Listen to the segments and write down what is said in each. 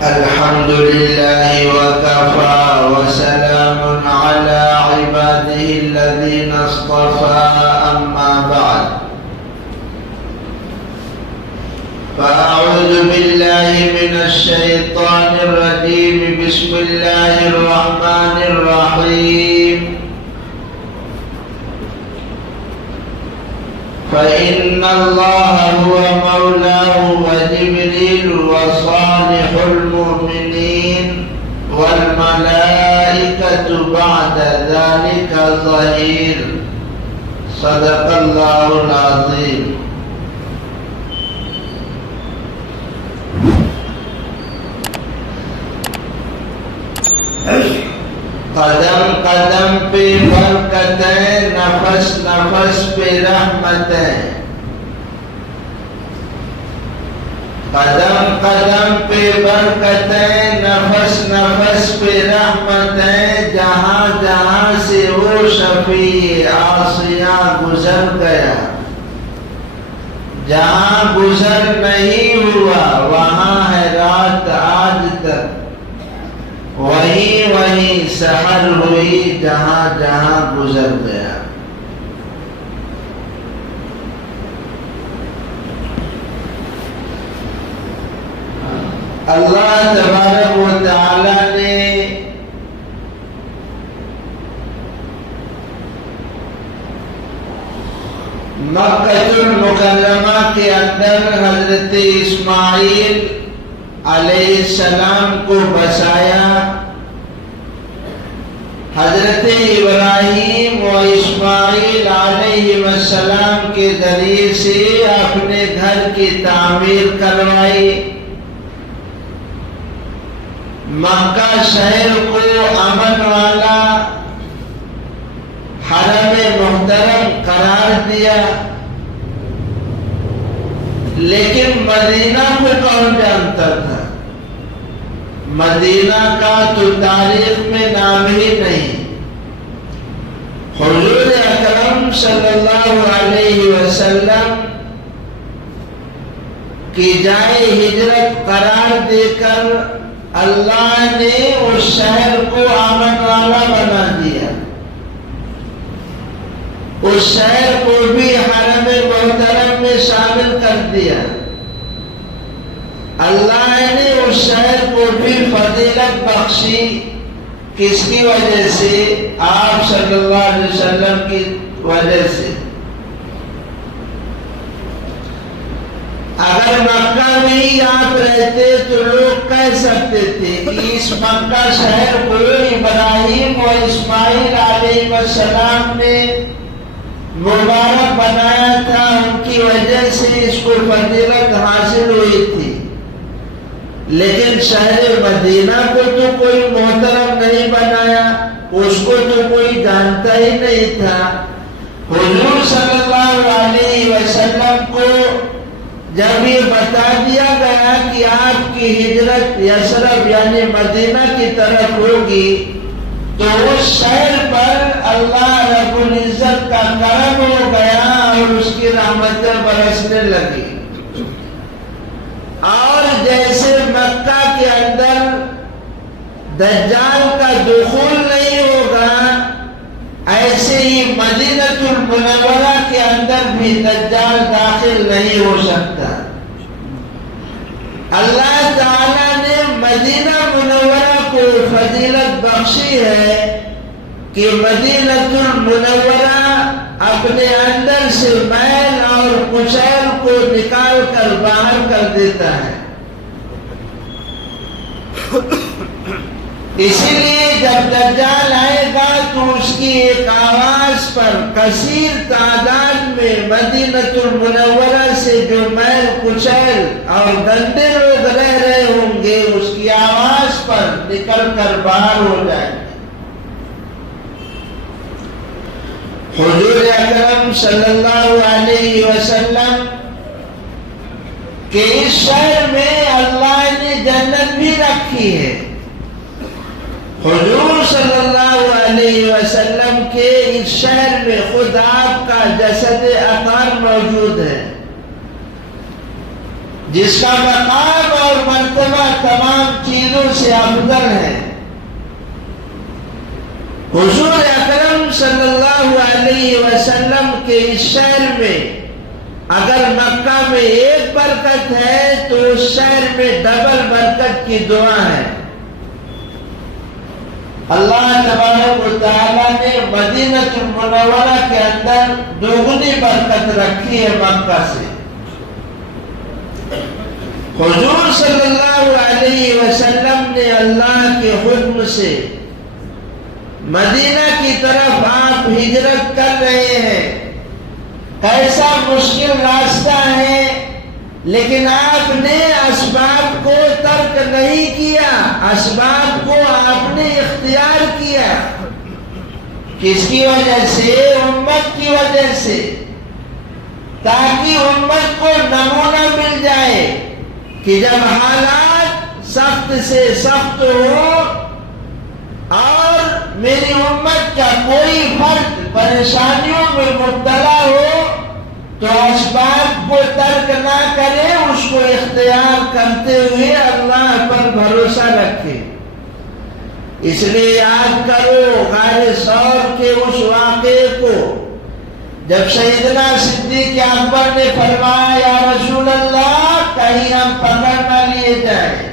الحمد لله وكفى وسلام على عباده الذين اصطفى أما بعد فأعوذ بالله من الشيطان الرجيم بسم الله الرحمن الرحيم فإن الله هو مولاه وجبريل وصالح المؤمنين والملائكة بعد ذلك ظهير صدق الله العظيم. قدم قدم پہ برکتیں، نفس نفس پہ رحمتیں. قدم قدم پہ برکتیں، نفس نفس پہ رحمتیں. جہاں جہاں سے وہ شفیع آسیاں گزر گیا، جہاں گزر نہیں ہوا وہاں ہے رات آج تک. وہیں وہیں سحر ہوئی جہاں جہاں گزر گیا. اللہ تبارک و تعالی نے مکہ المکرمہ کے اندر حضرت اسماعیل علیہ السلام کو بسایا. حضرت ابراہیم و اسماعیل علیہ السلام کے ذریعے سے اپنے گھر کی تعمیر کروائی. مکہ شہر کو امن والا حرم محترم قرار دیا. لیکن مدینہ کو کون جانتا تھا؟ مدینہ کا تو تاریخ میں نام ہی نہیں. حضور اکرم صلی اللہ علیہ وسلم کی جائے ہجرت قرار دے کر اللہ نے اس شہر کو امن والا بنا دیا. اس شہر کو بھی حرم محترم میں شامل کر دیا. اللہ نے اس شہر کو بھی فضیلت بخشی. کس کی وجہ سے؟ آپ صلی اللہ علیہ وسلم کی وجہ سے. اگر مکہ میں ہی آپ رہتے تو لوگ کہہ سکتے تھے کہ اس مکہ شہر کو ابراہیم و اسماعیل علیہ السلام نے مبارک بنایا تھا، ان کی وجہ سے اس کو فضیلت حاصل ہوئی تھی. لیکن شہر مدینہ کو تو کوئی محترم نہیں بنایا، اس کو تو کوئی جانتا ہی نہیں تھا. حضور صلی اللہ علیہ وسلم کو جب یہ بتا دیا گیا کہ آپ کی ہجرت یثرب یعنی مدینہ کی طرف ہوگی، تو اس شہر پر اللہ رب العزت کا کرم ہو گیا اور اس کی رحمتیں برسنے لگی. اور جیسے مکہ کے اندر دجال کا دخول نہیں ہوگا، ایسے ہی مدینہ المنورہ کے اندر بھی دجال داخل نہیں ہو سکتا. اللہ تعالیٰ نے مدینہ منورہ کو فضیلت بخشی ہے کہ مدینہ المنورہ اپنے اندر سے میل اور کچیل کو نکال کر باہر کر دیتا ہے. اسی لیے جب دجال آئے گا تو اس کی ایک آواز پر کثیر تعداد میں مدینہ المنورہ سے جو میل کچیل اور گندے لوگ رہ رہے ہوں گے اس کی آواز پر نکل کر باہر ہو جائیں گے. حضور اکرم صلی اللہ علیہ وسلم کہ اس شہر میں اللہ نے جنت بھی رکھی ہے. حضور صلی اللہ علیہ وسلم کے اس شہر میں خود آپ کا جسد اطہر موجود ہے، جس کا مقام اور مرتبہ تمام چیزوں سے افضل ہے۔ حضور اکرم صلی اللہ علیہ وسلم کے اس شہر میں اگر مکہ میں ایک برکت ہے تو اس شہر میں ڈبل برکت کی دعا ہے۔ اللہ تبارک و تعالیٰ نے مدینہ المنورہ کے اندر دوگنی برکت رکھی ہے مکہ سے۔ حضور صلی اللہ علیہ وسلم نے اللہ کے حکم سے مدینہ کی طرف آپ ہجرت کر رہے ہیں، کیسا مشکل راستہ ہے، لیکن آپ نے اسباب کو ترک نہیں کیا، اسباب کو آپ نے اختیار کیا۔ کس کی وجہ سے؟ امت کی وجہ سے، تاکہ امت کو نمونہ مل جائے کہ جب حالات سخت سے سخت ہو اور میری امت کا کوئی فرد پریشانیوں میں مبتلا ہو تو اسباب کو ترک نہ کرے، اس کو اختیار کرتے ہوئے اللہ پر بھروسہ رکھے۔ اس لیے یاد کرو غار ثور کے اس واقعے کو جب سیدنا صدیق اکبر نے فرمایا یا رسول اللہ کہیں ہم پکڑ نہ لیے جائیں،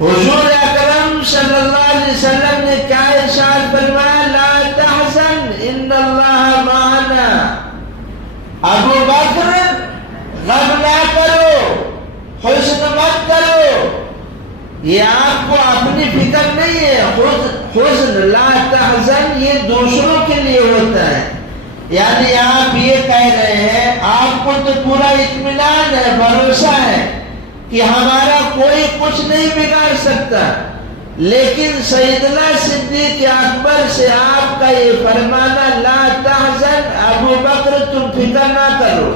حضور اکرم صلی اللہ علیہ وسلم نے کیا ارشاد فرمایا؟ لا تحزن ان اللہ معنا۔ ابو بکر غم نہ کرو، حزن مت کرو، یہ آپ کو اپنی فکر نہیں ہے۔ حزن لا تحزن یہ دوسروں کے لیے ہوتا ہے، یعنی آپ یہ کہہ رہے ہیں آپ کو تو پورا اطمینان ہے، بھروسہ ہے کہ ہمارا کوئی کچھ نہیں بگاڑ سکتا، لیکن سیدنا صدیق اکبر سے آپ کا یہ فرمانا لا تحزن، ابو بکر تم فکر نہ کرو،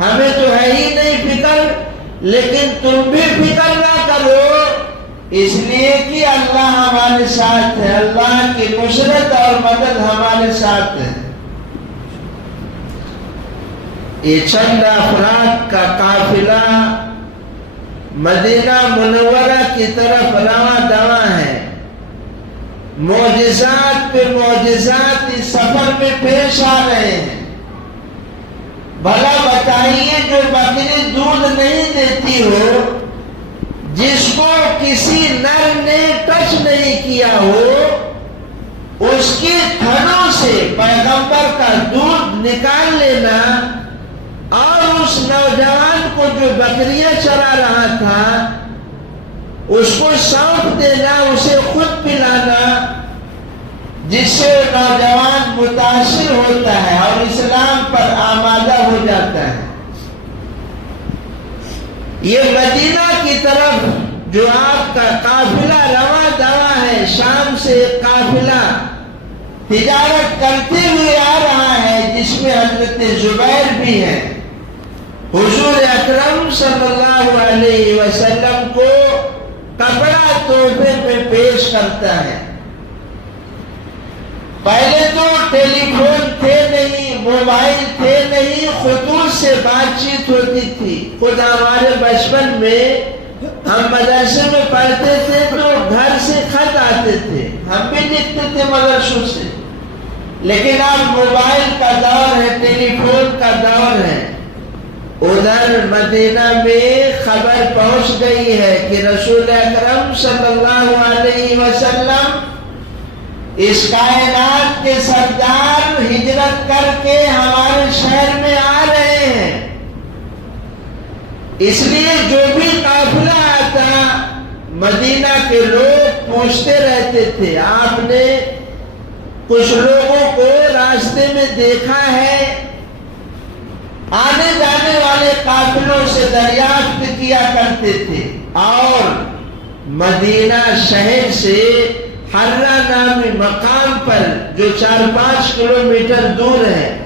ہمیں تو ہے ہی نہیں فکر، لیکن تم بھی فکر نہ کرو، اس لیے کہ اللہ ہمارے ساتھ ہے، اللہ کی نصرت اور مدد ہمارے ساتھ ہے۔ یہ چند افراد کا قافلہ مدینہ منورہ کی طرف رواں دواں ہے۔ معجزات پہ معجزات اس سفر میں پیش آ رہے ہیں۔ بھلا بتائیے جو بکری دودھ نہیں دیتی ہو، جس کو کسی نر نے ٹچ نہیں کیا ہو، اس کے تھنوں سے پیغمبر کا دودھ نکال لینا اور اس نوجوان کو جو بکریاں چرا رہا تھا اس کو سونپ دینا، اسے خود پلانا، جس سے نوجوان متاثر ہوتا ہے اور اسلام پر آمادہ ہو جاتا ہے۔ یہ مدینہ کی طرف جو آپ کا قافلہ رواں دواں ہے، شام سے ایک قافلہ تجارت کرتے ہوئے آ رہا ہے جس میں حضرت زبیر بھی ہے۔ حضور اکرم صلی اللہ علیہ وسلم کو کپڑا تحفے میں پیش کرتا ہے۔ پہلے تو ٹیلی فون تھے نہیں، موبائل تھے نہیں، خطوط سے بات چیت ہوتی تھی۔ خود ہمارے بچپن میں ہم مدرسے میں پڑھتے تھے تو گھر سے خط آتے تھے، ہم بھی لکھتے تھے مدرسوں سے، لیکن اب موبائل کا دور ہے، ٹیلی فون کا دور ہے۔ ادھر مدینہ میں خبر پہنچ گئی ہے کہ رسول اکرم صلی اللہ علیہ وسلم اس کائنات کے سردار ہجرت کر کے ہمارے شہر میں آ رہے ہیں۔ اس لیے جو بھی قافلہ آتا مدینہ کے لوگ پوچھتے رہتے تھے، آپ نے کچھ لوگوں کو راستے میں دیکھا ہے؟ آنے جانے والے قافلوں سے دریافت کیا کرتے تھے، اور مدینہ شہر سے حرہ نامی مقام پر جو 4-5 کلومیٹر دور ہے،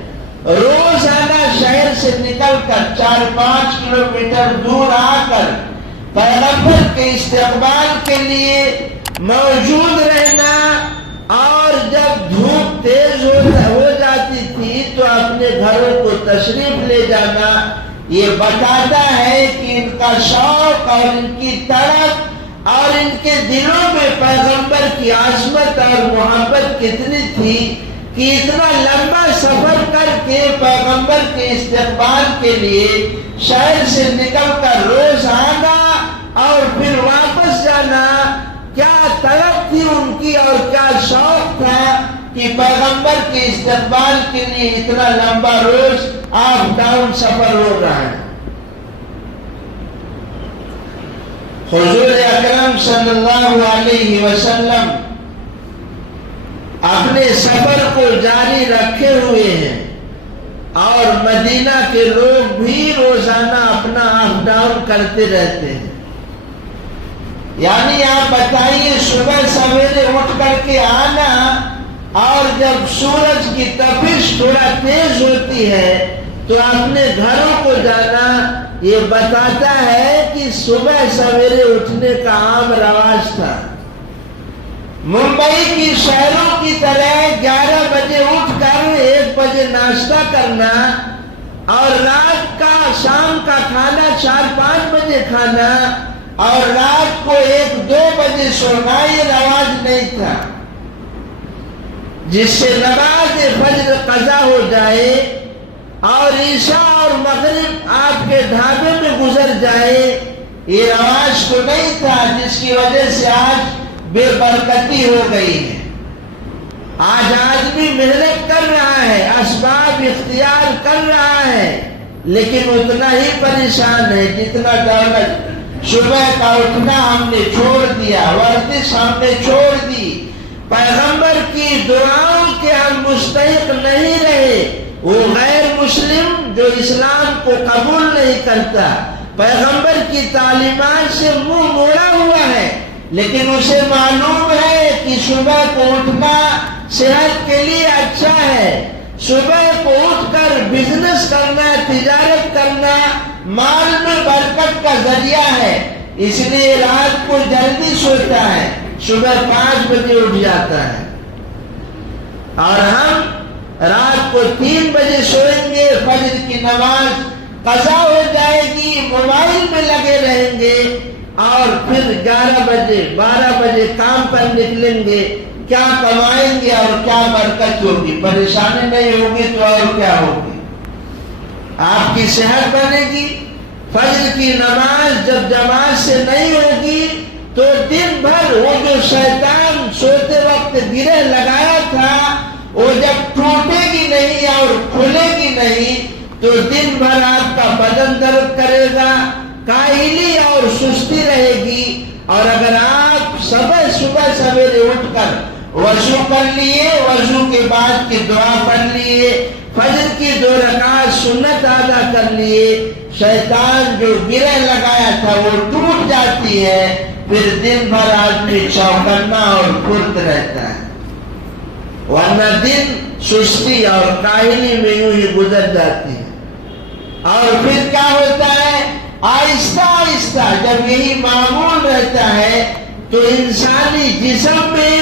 روزانہ شہر سے نکل کر 4-5 کلومیٹر دور آ کر پیغمبر کے استقبال کے لیے موجود رہنا، اور جب دھوپ تیز ہو جاتی تھی تو اپنے گھروں کو تشریف لے جانا، یہ بتاتا ہے کہ ان کا شوق اور ان کی تڑپ اور ان کے دلوں میں پیغمبر کی عظمت اور محبت کتنی تھی کہ اتنا لمبا سفر کر کے پیغمبر کے استقبال کے لیے شہر سے نکل کر روز آنا اور پھر واپس جانا، کیا طلب تھی ان کی اور کیا شوق تھا کہ پیغمبر کے استقبال کے لیے اتنا لمبا روز اپ ڈاؤن سفر ہو رہا ہے۔ حضور اکرم صلی اللہ علیہ وسلم اپنے سفر کو جاری رکھے ہوئے ہیں اور مدینہ کے لوگ بھی روزانہ اپنا اپ ڈاؤن کرتے رہتے ہیں۔ یعنی آپ بتائیے، صبح سویرے اٹھ کر کے آنا اور جب سورج کی تپش تھوڑا تیز ہوتی ہے تو اپنے گھروں کو جانا، یہ بتاتا ہے کہ صبح سویرے اٹھنے کا عام رواج تھا۔ ممبئی کی شہروں کی طرح 11 بجے اٹھ کر 1 بجے ناشتہ کرنا اور رات کا شام کا کھانا 4-5 بجے کھانا اور رات کو 1-2 بجے سونا، یہ رواج نہیں تھا، جس سے نماز فجر قضا ہو جائے اور عشاء اور مغرب آپ کے ڈھابے میں گزر جائے، یہ رواج تو نہیں تھا، جس کی وجہ سے آج بے برکتی ہو گئی ہے۔ آج آدمی محنت کر رہا ہے، اسباب اختیار کر رہا ہے، لیکن اتنا ہی پریشان ہے جتنا دولت۔ صبح کا اٹھنا ہم نے چھوڑ دیا، ورزش ہم نے چھوڑ دی، پیغمبر کی دعاؤں کے ہم مستحق نہیں رہے۔ وہ غیر مسلم جو اسلام کو قبول نہیں کرتا، پیغمبر کی تعلیمات سے منہ موڑا ہوا ہے، لیکن اسے معلوم ہے کہ صبح کو اٹھنا صحت کے لیے اچھا ہے، صبح کو اٹھ کر بزنس کرنا، تجارت کرنا مال میں برکت کا ذریعہ ہے، اس لیے رات کو جلدی سوتا ہے، صبح 5 بجے اٹھ جاتا ہے، اور ہم رات کو 3 بجے سوئیں گے، فجر کی نماز قضا ہو جائے گی، موبائل میں لگے رہیں گے اور پھر 11 بجے 12 بجے کام پر نکلیں گے، کیا کمائیں گے اور کیا برکت ہوگی؟ پریشانی نہیں ہوگی تو اور کیا ہوگی؟ آپ کی صحت بنے گی، فجر کی نماز جب جماعت سے نہیں ہوگی تو دن بھر وہ جو شیطان سوتے وقت گرہ لگایا تھا وہ جب ٹوٹے گی نہیں اور کھلے گی نہیں تو دن بھر آپ کا بدن درد کرے گا، کاہلی اور سستی رہے گی۔ اور اگر آپ صبح سویرے اٹھ کر وضو کر لیے، وضو کے بعد کی دعا پڑھ لیے، فجر کی 2 رکعت سنت ادا کر لیے، شیطان جو گرہ لگایا تھا وہ ٹوٹ جاتی ہے، پھر دن بھر آدمی چوکنا اور پھرت رہتا ہے، ورنہ دن سستی اور کاہلی میں یوں ہی گزر جاتی ہے۔ اور پھر کیا ہوتا ہے؟ آہستہ آہستہ جب یہی معمول رہتا ہے تو انسانی جسم میں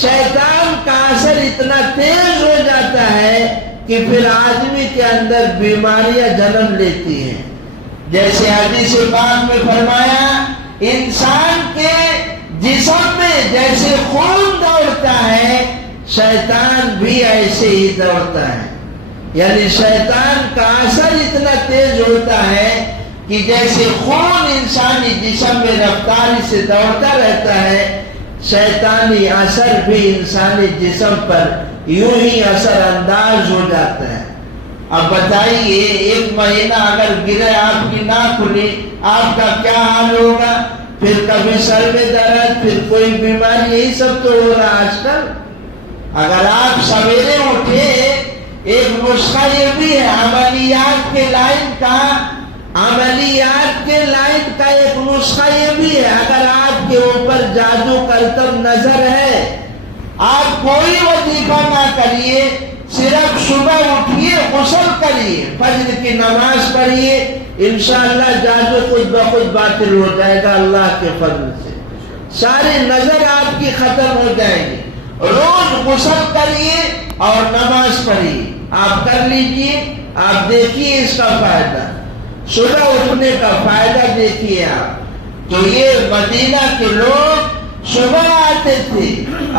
شیطان کا اثر اتنا تیز ہو جاتا ہے کہ پھر آدمی کے اندر بیماریاں جنم لیتی ہیں۔ جیسے حدیث پاک میں فرمایا، انسان کے جسم میں جیسے خون دوڑتا ہے شیطان بھی ایسے ہی دوڑتا ہے، یعنی شیطان کا اثر اتنا تیز ہوتا ہے کہ جیسے خون انسانی جسم میں رفتاری سے دوڑتا رہتا ہے، شیطانی اثر بھی انسانی جسم پر یوں ہی اثر انداز ہو جاتا ہے۔ اب بتائیے 1 مہینہ اگر گرے آپ کی نہ کھلی، آپ کا کیا حال ہوگا؟ پھر کبھی سر میں درد، پھر کوئی بیماری، یہی سب تو ہو رہا آج کل۔ اگر آپ سویرے اٹھے، ایک نسخہ یہ بھی ہے عملیات کے لائن کا ایک نسخہ یہ بھی ہے، اگر آپ کے اوپر جادو کرتب نظر ہے، آپ کوئی وظیفہ نہ کریے، صرف صبح اٹھیے، غسل کریے، فجر کی نماز پڑھیے، انشاءاللہ جادو خود بخود باطل ہو جائے گا اللہ کے فضل سے، ساری نظر آپ کی ختم ہو جائے گی۔ روز غسل کریے اور نماز پڑھیے، آپ کر لیجئے، آپ دیکھیے اس کا فائدہ۔ صبح اٹھنے کا فائدہ دیکھیے آپ، تو یہ مدینہ کے لوگ صبح آتے تھے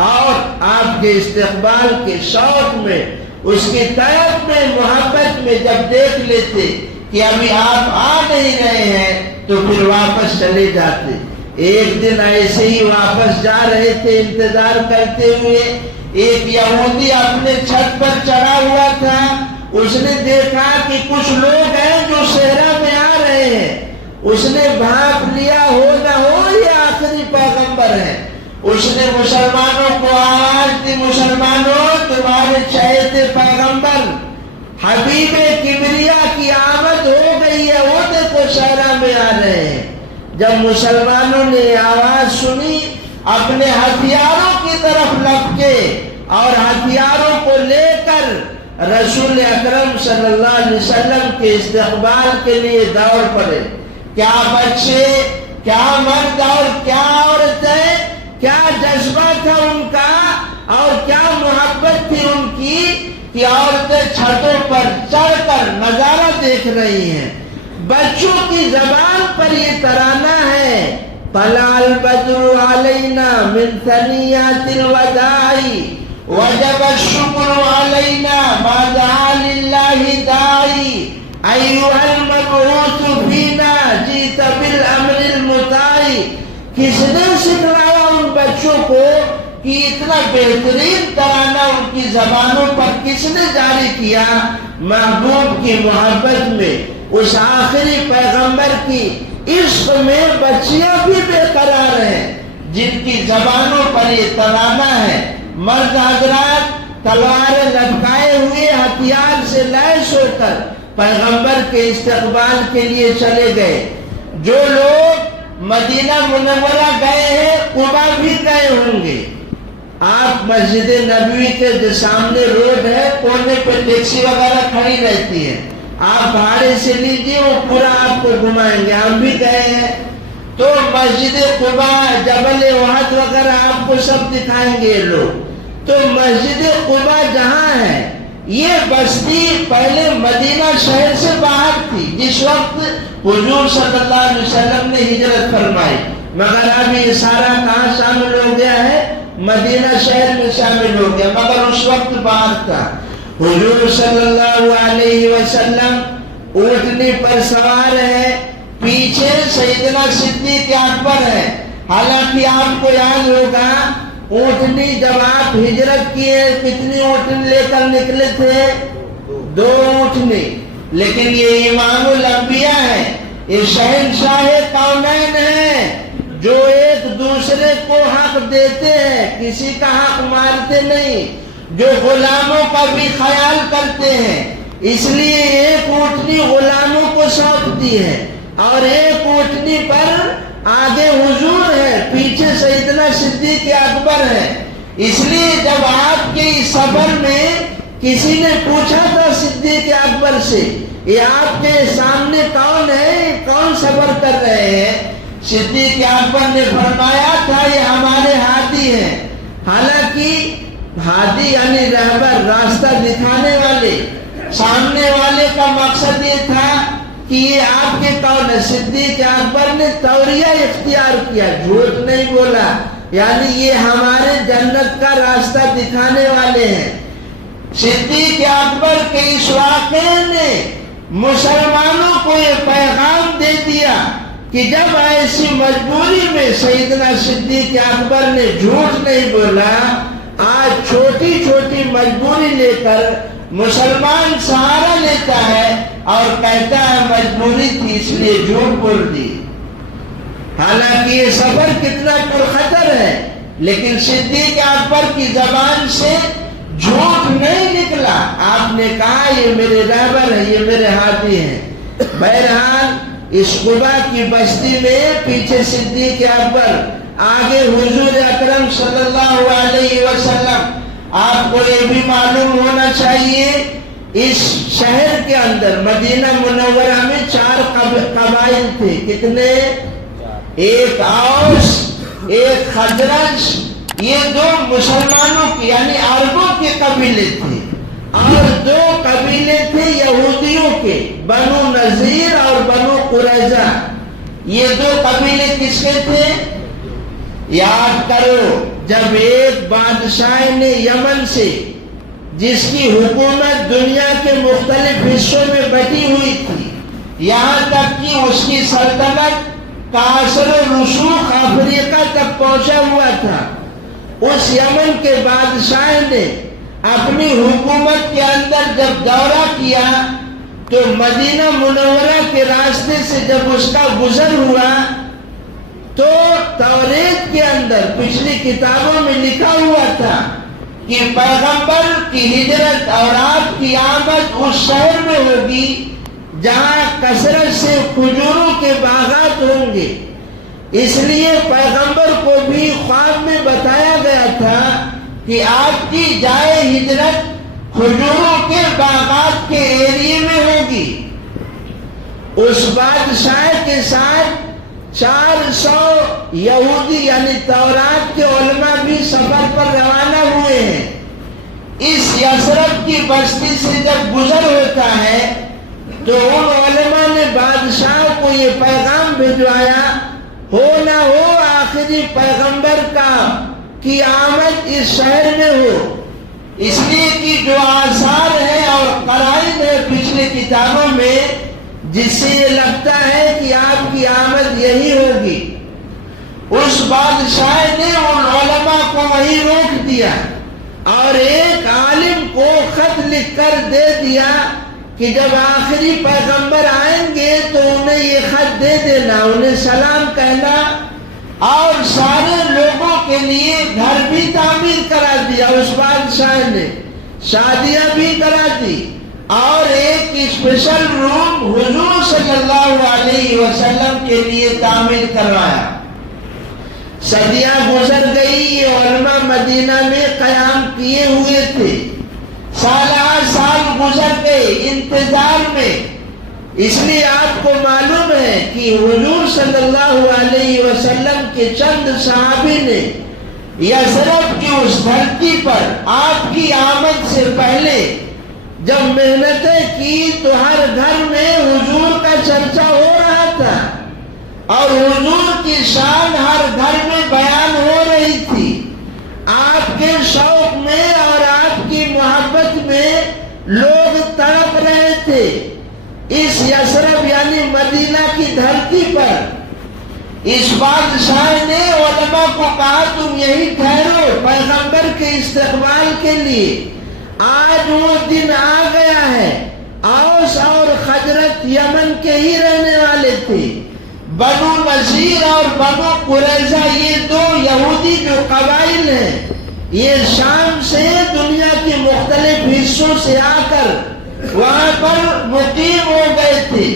اور آپ کے استقبال کے شوق میں، اس کی طرف میں، محبت میں جب دیکھ لیتے کہ ابھی آپ آ نہیں رہے ہیں تو پھر واپس چلے جاتے۔ ایک دن ایسے ہی واپس جا رہے تھے انتظار کرتے ہوئے، ایک یہودی اپنے چھت پر چڑھا ہوا تھا، اس نے دیکھا کہ کچھ لوگ ہیں جو صحرا میں آ رہے ہیں، اس نے بھانپ لیا ہو نہ ہو یہ آخری پیغمبر ہے، اس نے مسلمانوں کو آواز دی، مسلمانوں تمہارے چہیتے پیغمبر حبیب کبریا کی آمد ہو گئی ہے، وہ دیکھو صحرا میں آ رہے ہیں۔ جب مسلمانوں نے آواز سنی، اپنے ہتھیاروں کی طرف لپکے اور ہتھیاروں کو لے کر رسول اکرم صلی اللہ علیہ وسلم کے استقبال کے لیے دوڑ پڑے۔ کیا بچے، کیا مرد اور کیا عورتیں، کیا جذبہ تھا ان کا اور کیا محبت تھی ان کی کہ عورتیں چھتوں پر چڑھ کر نظارہ دیکھ رہی ہیں۔ بچوں کی زبان پر یہ ترانہ ہے، طلع البدر علینا من ثنیات الوداع وجب الشکر علینا ما دعا للہ داعی ایھا المبعوث فینا جئت بالامر المطاع۔ کس نے سکھلایا ان بچوں کو کہ اتنا بہترین ترانہ ان کی زبانوں پر کس نے جاری کیا؟ محبوب کی محبت میں، اس آخری پیغمبر کی عشق میں بچیاں بھی بے قرار ہیں جن کی زبانوں پر یہ ترانہ ہے۔ مرد حضرات تلواریں لٹکائے ہوئے ہتھیار سے لیس ہو کر پیغمبر کے استقبال کے لیے چلے گئے۔ جو لوگ مدینہ منورہ گئے ہیں، قبا بھی گئے ہوں گے۔ آپ مسجد نبوی کے جو سامنے روڈ ہے، کونے پہ ٹیکسی وغیرہ کھڑی رہتی ہے، آپ بھاڑے سے لیجیے، وہ پورا آپ کو گھمائیں گے۔ ہم بھی گئے ہیں تو مسجد قبا، جبل احد وغیرہ آپ کو سب دکھائیں گے لوگ۔ تو مسجد قبا جہاں ہے، یہ بستی پہلے مدینہ شہر سے باہر تھی جس وقت حضور صلی اللہ علیہ وسلم نے ہجرت فرمائی، مگر اب یہ سارا کہاں شامل ہو گیا ہے؟ مدینہ شہر میں شامل ہو گیا، مگر اس وقت باہر تھا۔ حضور صلی اللہ علیہ وسلم اونٹنی پر سوار ہے، پیچھے سیدنا صدیق اکبر ہے۔ حالانکہ آپ کو یاد ہوگا اونٹنی جب آپ ہجرت کیے کتنی اونٹنی لے کر نکلے تھے؟ 2 اونٹنی، لیکن یہ امام الانبیاء ہے، یہ شہنشاہ کونین ہے جو ایک دوسرے کو حق دیتے ہیں، کسی کا حق مارتے نہیں، جو غلاموں کا بھی خیال کرتے ہیں۔ اس لیے ایک اونٹنی غلاموں کو سونپتی ہے اور ایک اونٹنی پر آگے حضور ہے، پیچھے سیدنا صدیق اکبر ہے۔ اس لیے جب آپ کے اس سفر میں کسی نے پوچھا تھا صدیق اکبر سے، یہ آپ کے سامنے کون ہے، کون سفر کر رہے ہیں؟ صدیق اکبر نے فرمایا تھا یہ ہمارے ہادی ہیں۔ حالانکہ ہادی یعنی رہبر، راستہ دکھانے والے، سامنے والے کا مقصد یہ تھا کہ یہ آپ کے کون ہے؟ صدیق اکبر نے توریہ اختیار کیا، جھوٹ نہیں بولا، یعنی یہ ہمارے جنت کا راستہ دکھانے والے ہیں۔ صدیق اکبر کے اس واقعے نے مسلمانوں کو یہ پیغام دے دیا کہ جب ایسی مجبوری میں سیدنا صدیق اکبر نے جھوٹ نہیں بولا، آج چھوٹی چھوٹی مجبوری لے کر مسلمان سہارا لیتا ہے اور کہتا ہے مجبوری تھی اس لیے جھوٹ بول دی۔ حالانکہ یہ سفر کتنا پرخطر ہے، لیکن صدیق اکبر کی زبان سے جھوٹ نہیں نکلا۔ آپ نے کہا یہ میرے رہبر ہیں، یہ میرے ہادی ہیں۔ بہرحال اس قبا کی بستی میں پیچھے صدیق اکبر، آگے حضور اکرم صلی اللہ علیہ وسلم۔ آپ کو یہ بھی معلوم ہونا چاہیے اس شہر کے اندر مدینہ منورہ میں 4 قبائل تھے۔ کتنے؟ ایک اوس، ایک خزرج، یہ 2 مسلمانوں کی یعنی عربوں کے قبیلے تھے۔ اور دو قبیلے تھے یہودیوں کے، بنو نذیر اور بنو قریظہ۔ یہ دو قبیلے کس کے تھے؟ یاد کرو، جب ایک بادشاہ نے یمن سے، جس کی حکومت دنیا کے مختلف حصوں میں بٹی ہوئی تھی، یہاں تک کہ اس کی سلطنت کا اثر و رسوخ افریقہ تک پہنچا ہوا تھا، اس یمن کے بادشاہ نے اپنی حکومت کے اندر جب دورہ کیا تو مدینہ منورہ کے راستے سے جب اس کا گزر ہوا تو توریت کے اندر پچھلی کتابوں میں لکھا ہوا تھا کہ پیغمبر کی ہجرت اور آپ کی آمد اس شہر میں ہوگی جہاں کثرت سے کھجوروں کے باغات ہوں گے۔ اس لیے پیغمبر کو بھی خواب میں بتایا گیا تھا کہ آپ کی جائے ہجرت کھجوروں کے باغات کے ایریے میں ہوگی۔ اس بادشاہ کے ساتھ 400 یہودی یعنی تورات کے علماء بھی سفر پر روانہ ہوئے ہیں۔ اس یثرب کی بستی سے جب گزر ہوتا ہے تو ان علماء نے بادشاہ کو یہ پیغام بھجوایا، ہو نہ ہو آخری پیغمبر کی آمد اس شہر میں ہو، اس لیے کہ جو آثار ہے اور قرائن ہے پچھلے کتابوں میں جس سے یہ لگتا ہے کہ آپ کی آمد یہی ہوگی۔ اس بادشاہ نے ان علماء کو وہیں روک دیا اور ایک عالم کو خط لکھ کر دے دیا کہ جب آخری پیغمبر آئیں گے تو انہیں یہ خط دے دینا، انہیں سلام کہنا، اور سارے لوگوں کے لیے گھر بھی تعمیر کرا دیا اس بادشاہ نے، شادیاں بھی کرا دی، اور ایک اسپیشل روم حضور صلی اللہ علیہ وسلم کے لیے تعمیر کروایا۔ صدیاں گزر گئی، یہ علماء مدینہ میں قیام کیے ہوئے تھے، سال گزر گئے انتظار میں۔ اس لیے آپ کو معلوم ہے کہ حضور صلی اللہ علیہ وسلم کے چند صحابی نے یثرب کی اس دھرتی پر آپ کی آمد سے پہلے جب محنتیں کی تو ہر گھر میں حضور کا چرچا ہو رہا تھا اور حضور کی شان ہر گھر میں بیان ہو رہی تھی۔ آپ کے شوق میں اور آپ کی محبت میں لوگ تڑپ رہے تھے۔ اس یثرب یعنی مدینہ کی دھرتی پر اس بادشاہ نے علماء کو کہا تم یہی ٹھہرو پیغمبر کے استقبال کے لیے، آج وہ دن آ گیا ہے۔ اوس اور خزرج یمن کے ہی رہنے والے تھے، بنو نذیر اور بنو قریظہ یہ دو یہودی جو قبائل ہیں، یہ شام سے دنیا کے مختلف حصوں سے آ کر وہاں پر مقیم ہو گئے تھے۔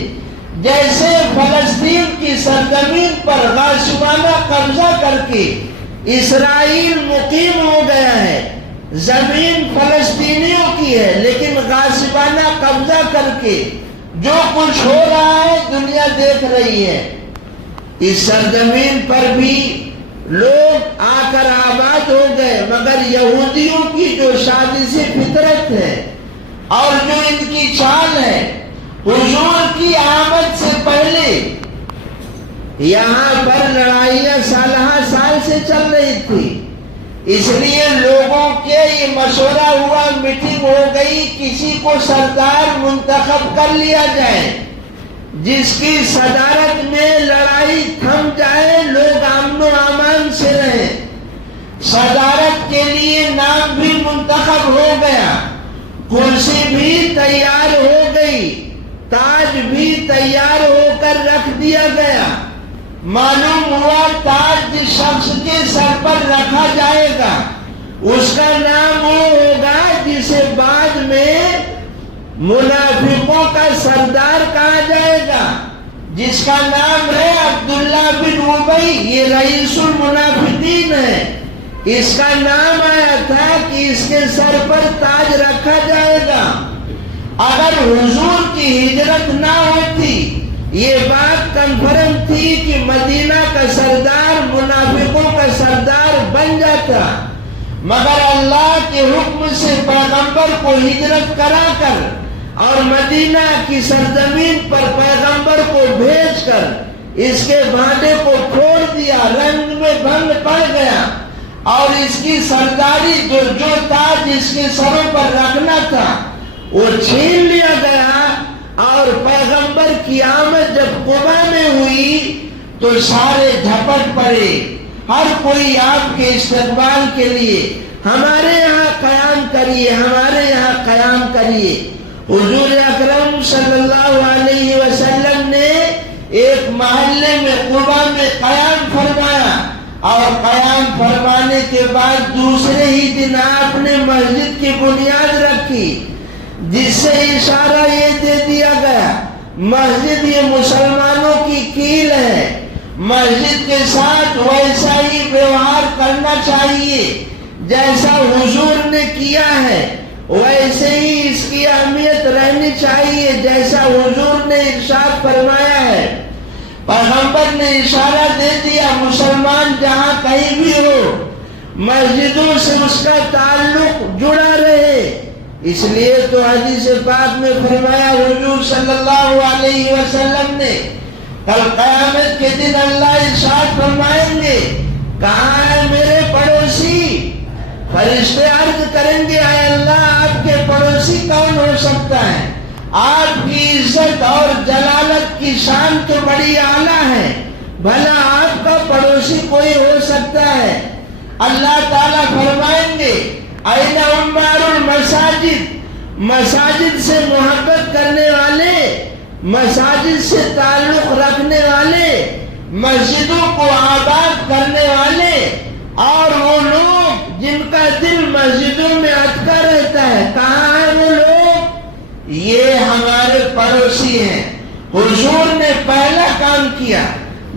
جیسے فلسطین کی سرزمین پر غاصبانہ قبضہ کر کے اسرائیل مقیم ہو گیا ہے، زمین فلسطینیوں کی ہے لیکن غاصبانہ قبضہ کر کے جو کچھ ہو رہا ہے دنیا دیکھ رہی ہے۔ اس سرزمین پر بھی لوگ آ کر آباد ہو گئے، مگر یہودیوں کی جو سازشی فطرت ہے اور جو ان کی چال ہے، حضور کی آمد سے پہلے یہاں پر لڑائیاں سالہ سال سے چل رہی تھی۔ اس لیے لوگوں کے یہ مشورہ ہوا، میٹنگ ہو گئی، کسی کو سردار منتخب کر لیا جائے جس کی صدارت میں لڑائی تھم جائے، لوگ امن و امان سے رہیں۔ صدارت کے لیے نام بھی منتخب ہو گیا، کرسی بھی تیار ہو گئی، تاج بھی تیار ہو کر رکھ دیا گیا۔ معلوم ہوا تاج جس شخص کے سر پر رکھا جائے گا اس کا نام وہ ہوگا جسے بعد میں منافقوں کا سردار کہا جائے گا، جس کا نام ہے عبداللہ بن ابی، یہ رئیس المنافقین ہے۔ اس کا نام آیا تھا کہ اس کے سر پر تاج رکھا جائے گا۔ اگر حضور کی ہجرت نہ ہوتی، یہ بات کنفرم تھی کہ مدینہ کا سردار منافقوں کا سردار بن جاتا، مگر اللہ کے حکم سے پیغمبر کو ہجرت کرا کر اور مدینہ کی سرزمین پر پیغمبر کو بھیج کر اس کے بھانڈے کو پھوڑ دیا، رنگ میں بھنگ پڑ گیا، اور اس کی سرداری جو تاج اس کے سروں پر رکھنا تھا وہ چھین لیا گیا۔ اور پیغمبر کی آمد جب قبا میں ہوئی تو سارے جھپٹ پڑے، ہر کوئی آپ کے استقبال کے لیے ہمارے یہاں قیام کریے، ہمارے یہاں قیام کریے۔ حضور اکرم صلی اللہ علیہ وسلم نے ایک محلے میں قبا میں قیام فرمایا، اور قیام فرمانے کے بعد دوسرے ہی دن آپ نے مسجد کی بنیاد رکھی، جس سے اشارہ یہ دے دیا گیا مسجد یہ مسلمانوں کی کیل ہے، مسجد کے ساتھ ویسا ہی ویوہار کرنا چاہیے جیسا حضور نے کیا ہے، ویسے ہی اس کی اہمیت رہنی چاہیے جیسا حضور نے ارشاد فرمایا ہے۔ پیغمبر نے اشارہ دے دیا مسلمان جہاں کہیں بھی ہو مسجدوں سے اس کا تعلق جڑا رہے، اس لیے تو حدیث پاک میں فرمایا حضور صلی اللہ علیہ وسلم نے کل قیامت کے دن اللہ ارشاد فرمائیں گے کہاں ہے میرے پڑوسی؟ فرشتے عرض کریں گے اے اللہ آپ کے پڑوسی کون ہو سکتا ہے؟ آپ کی عزت اور جلالت کی شان تو بڑی اعلیٰ ہے، بھلا آپ کا پڑوسی کوئی ہو سکتا ہے؟ اللہ تعالیٰ فرمائیں گے اين عمار المساجد، مساجد سے محبت کرنے والے، مساجد سے تعلق رکھنے والے، مسجدوں کو آباد کرنے والے، اور وہ لوگ جن کا دل مسجدوں میں اٹکا رہتا ہے، کہاں ہیں وہ لوگ؟ یہ ہمارے پڑوسی ہیں۔ حضور نے پہلا کام کیا،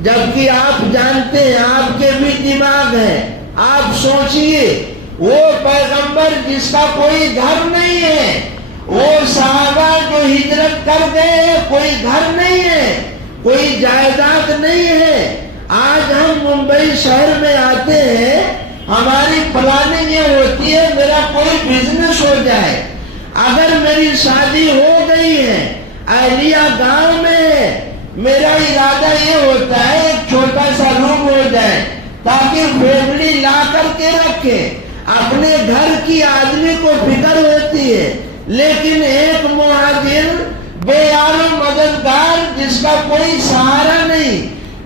جبکہ آپ جانتے ہیں آپ کے بھی دماغ ہے، آپ سوچئے وہ پیغمبر جس کا کوئی گھر نہیں ہے، وہ صحابہ جو ہجرت کر گئے کوئی گھر نہیں ہے، کوئی جائیداد نہیں ہے۔ آج ہم ممبئی شہر میں آتے ہیں، ہماری پلاننگ یہ ہوتی ہے میرا کوئی بزنس ہو جائے، اگر میری شادی ہو گئی ہے اہلیہ گاؤں میں ہے، میرا ارادہ یہ ہوتا ہے ایک چھوٹا سا روم ہو جائے تاکہ فیملی لا کر کے رکھے۔ اپنے گھر کی آدمی کو فکر ہوتی ہے، لیکن ایک مہاجر بے یار و مددگار جس کا کوئی سہارا نہیں،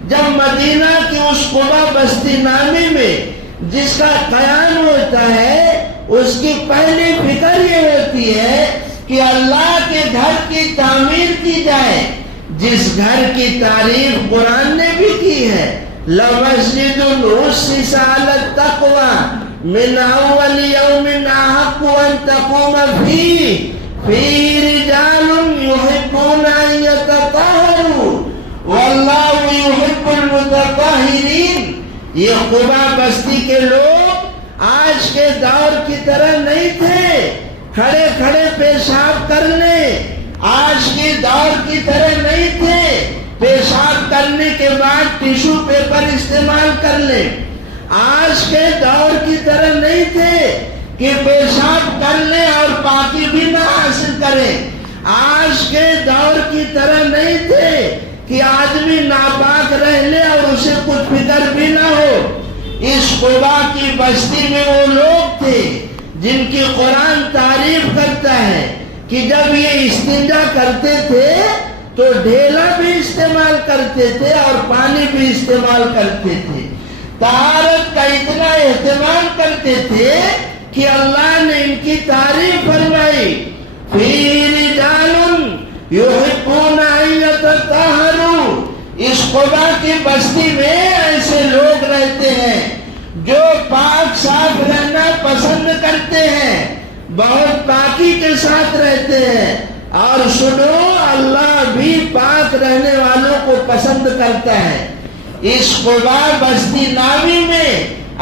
جب مدینہ کی اس قبا بستی نامی میں جس کا قیام ہوتا ہے اس کی پہلی فکر یہ ہوتی ہے کہ اللہ کے گھر کی تعمیر کی جائے، جس گھر کی تعریف قرآن نے بھی کی ہے، لَمَسْجِدٌ أُسِّسَ عَلَى التَّقْوَى من اول یوم احق ان تقوم فیہ رجال یحبون ان یتطہروا واللہ یحب المتطہرین۔ یہ قبا بستی کے لوگ آج کے دور کی طرح نہیں تھے کھڑے کھڑے پیشاب کرنے، آج کے دور کی طرح نہیں تھے پیشاب کرنے کے بعد ٹیشو پیپر استعمال کر لیں، آج کے دور کی طرح نہیں تھے کہ پیشاب کر لیں اور پاکی بھی نہ حاصل کریں، آج کے دور کی طرح نہیں تھے کہ آدمی ناپاک رہ لے اور اسے کچھ فکر بھی نہ ہو۔ اس قبا کی بستی میں وہ لوگ تھے جن کی قرآن تعریف کرتا ہے کہ جب یہ استنجا کرتے تھے تو ڈھیلا بھی استعمال کرتے تھے اور پانی بھی استعمال کرتے تھے، طہارت کا اتنا اہتمام کرتے تھے کہ اللہ نے ان کی تعریف فرمائی فِيهِ رِجَالٌ يُحِبُّونَ أَن يَتَطَّهَّرُوا۔ اس قبا کی بستی میں ایسے لوگ رہتے ہیں جو پاک صاف رہنا پسند کرتے ہیں، بہت پاکی کے ساتھ رہتے ہیں، اور سنو اللہ بھی پاک رہنے والوں کو پسند کرتا ہے۔ اس قبا بستی نامی میں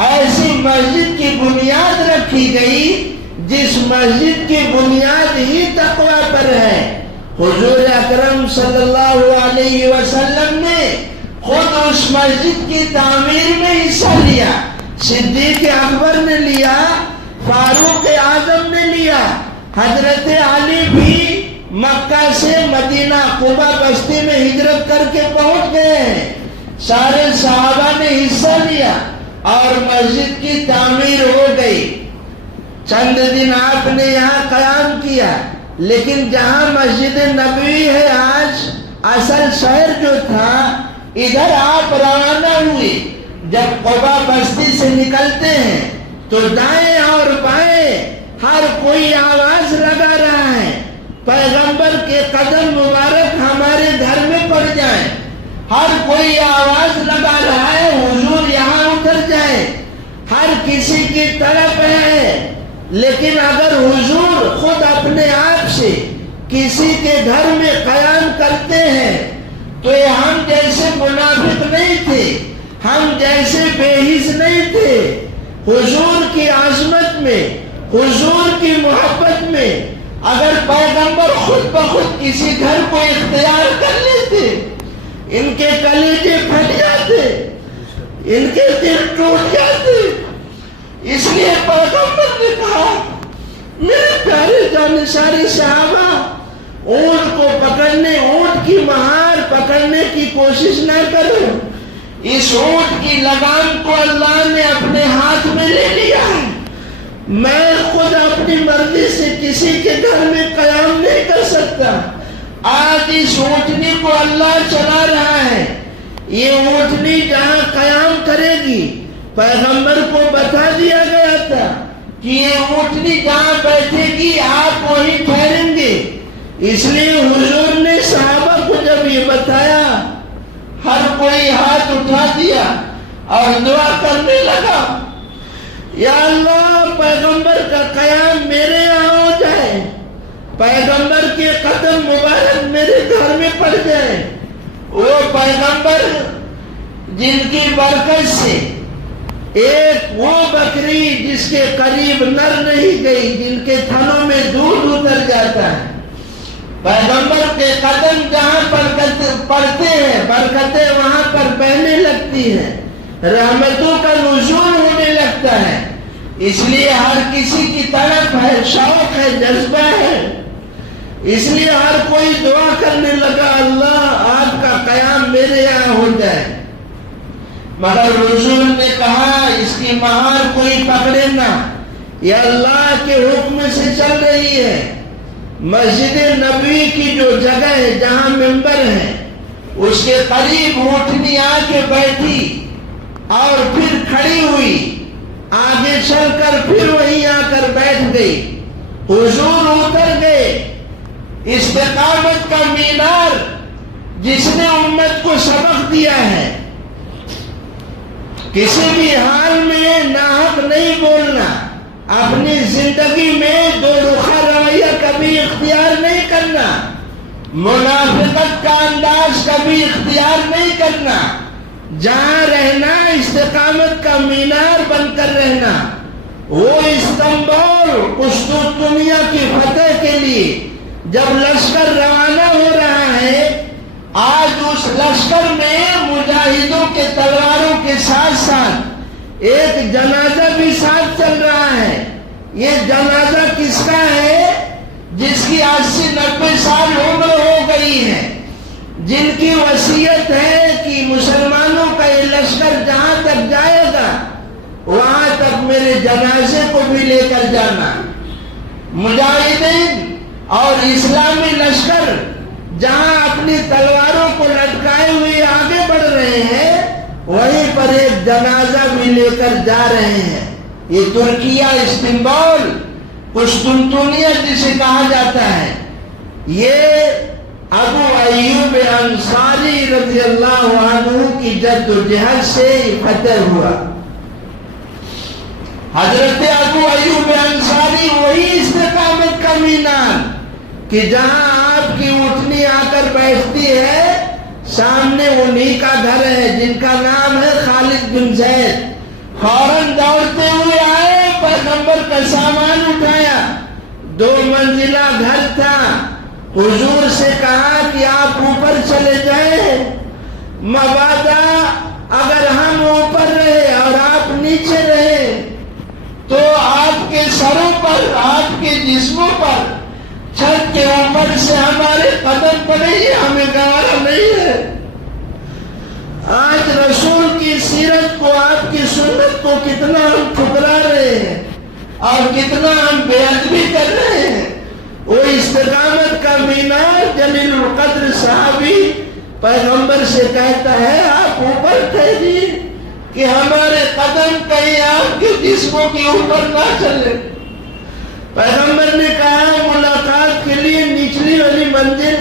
ایسی مسجد کی بنیاد رکھی گئی جس مسجد کی بنیاد ہی تقوی پر ہے۔ حضور اکرم صلی اللہ علیہ وسلم نے خود اس مسجد کی تعمیر میں حصہ لیا، صدیق اکبر نے لیا، فاروق اعظم نے لیا، حضرت علی بھی مکہ سے مدینہ قبا بستی میں ہجرت کر کے پہنچ گئے ہیں، سارے صحابہ نے حصہ لیا اور مسجد کی تعمیر ہو گئی۔ چند دن آپ نے یہاں قیام کیا، لیکن جہاں مسجد نبوی ہے آج، اصل شہر جو تھا، ادھر آپ روانہ ہوئے۔ جب قبا بستی سے نکلتے ہیں تو دائیں اور بائیں ہر کوئی آواز لگا رہا ہے، پیغمبر کے قدم مبارک ہمارے گھر میں پڑ جائیں۔ ہر کوئی آواز لگا رہا ہے حضور یہاں اتر جائیں۔ ہر کسی کی طلب ہے، لیکن اگر حضور خود اپنے آپ سے کسی کے گھر میں قیام کرتے ہیں تو یہ ہم جیسے منافق نہیں تھے، ہم جیسے بے حس نہیں تھے۔ حضور کی عظمت میں، حضور کی محبت میں اگر پیغمبر خود بخود کسی گھر کو اختیار کر لیتے، ان کے کلیجے پھٹ جاتے، ان کے دل ٹوٹ جاتے۔ اس لیے پیغمبر نے کہا میرے پیارے جانشین صحابہ، اونٹ کو پکڑنے، اونٹ کی مہار پکڑنے کی کوشش نہ کرو۔ اس اونٹ کی لگام کو اللہ نے اپنے ہاتھ میں لے لیا ہے۔ میں خود اپنی مرضی سے کسی کے گھر میں قیام نہیں کر سکتا۔ آج اس اونٹنی کو اللہ چلا رہا ہے۔ یہ اونٹنی جہاں قیام کرے گی، پیغمبر کو بتا دیا گیا تھا کہ یہ اونٹنی جہاں بیٹھے گی آپ وہیں ٹھہریں گے۔ اس لیے حضور نے صحابہ کو جب یہ بتایا، ہر کوئی ہاتھ اٹھا دیا اور دعا کرنے لگا، یا اللہ پیغمبر کا قیام میرے یہاں ہو جائے، پیغمبر کے قدم مبارک میرے گھر میں پڑ جائے۔ وہ پیغمبر جن کی برکت سے ایک وہ بکری جس کے قریب نر نہیں گئی، جن کے تھنوں میں دودھ اتر جاتا ہے، پیغمبر کے قدم جہاں پڑتے ہیں برکتیں وہاں پر بہنے لگتی ہیں، رحمتوں کا نزول ہونے لگتا ہے۔ اس لیے ہر کسی کی طرف ہے، شوق ہے، جذبہ ہے۔ اس لیے ہر کوئی دعا کرنے لگا، اللہ آپ کا قیام میرے یہاں ہو جائے۔ مگر رسول نے کہا اس کی مہار کوئی پکڑے نہ، یہ اللہ کے حکم سے چل رہی ہے۔ مسجد نبوی کی جو جگہ ہے جہاں ممبر ہے، اس کے قریب اونٹنی آ کے بیٹھی اور پھر کھڑی ہوئی، آگے چل کر پھر وہیں آ کر بیٹھ گئی۔ حضور اتر گئے۔ استقامت کا مینار جس نے امت کو سبق دیا ہے، کسی بھی حال میں ناحق نہیں بولنا، اپنی زندگی میں دو رخا رویہ کبھی اختیار نہیں کرنا، منافقت کا انداز کبھی اختیار نہیں کرنا، جہاں رہنا استقامت کا مینار بن کر رہنا۔ وہ استنبول قسطنطنیہ کی فتح کے لیے جب لشکر روانہ ہو رہا ہے، آج اس لشکر میں مجاہدوں کے تلواروں کے ساتھ ساتھ ایک جنازہ بھی ساتھ چل رہا ہے۔ یہ جنازہ کس کا ہے؟ جس کی 80-90 سال عمر ہو گئی ہے، جن کی وصیت ہے کہ مسلمانوں کا یہ لشکر جہاں تک جائے گا وہاں تک میرے جنازے کو بھی لے کر جانا۔ مجاہدین اور اسلامی لشکر جہاں اپنی تلواروں کو لٹکائے ہوئے آگے بڑھ رہے ہیں، وہیں پر ایک جنازہ بھی لے کر جا رہے ہیں۔ یہ ترکیہ استنبول قسطنطنیہ جسے کہا جاتا ہے، یہ ابو ایوب انصاری رضی اللہ عنہ کی جد و جہد سے فتح ہوا۔ حضرت ابو ایوب انصاری وہی استقامت کا مینار کہ جہاں آپ کی اونٹنی آ کر بیٹھتی ہے، سامنے انہی کا گھر ہے جن کا نام ہے خالد بن زید۔ فوراً دوڑتے ہوئے آئے، پیغمبر کا سامان اٹھایا، 2 منزلہ گھر تھا۔ حضور سے کہا کہ آپ اوپر چلے جائیں، مبادا اگر ہم اوپر رہے اور آپ نیچے رہے تو آپ کے سروں پر، آپ کے جسموں پر، چھت کے اوپر سے ہمارے قدم پڑے، یہ ہمیں گوارا نہیں ہے۔ آج رسول کی سیرت کو، آپ کی سنت کو کتنا ہم ٹھکرا رہے ہیں اور کتنا ہم بے ادبی کر رہے ہیں۔ وہ استقامت کا مینار جلیل القدر صحابی پیغمبر سے کہتا ہے آپ اوپر ٹھہریے کہ ہمارے قدم کہیں آپ کے جسموں کے اوپر نہ چلے۔ پیغمبر نے کہا ملاقات کے لیے نچلی والی منزل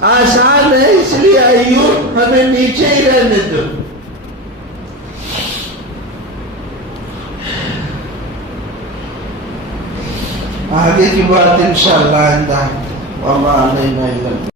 آسان ہے، اس لیے ایوب ہمیں نیچے ہی رہنے دو۔ آگے کی بات انشاءاللہ آئندہ وما علینا الا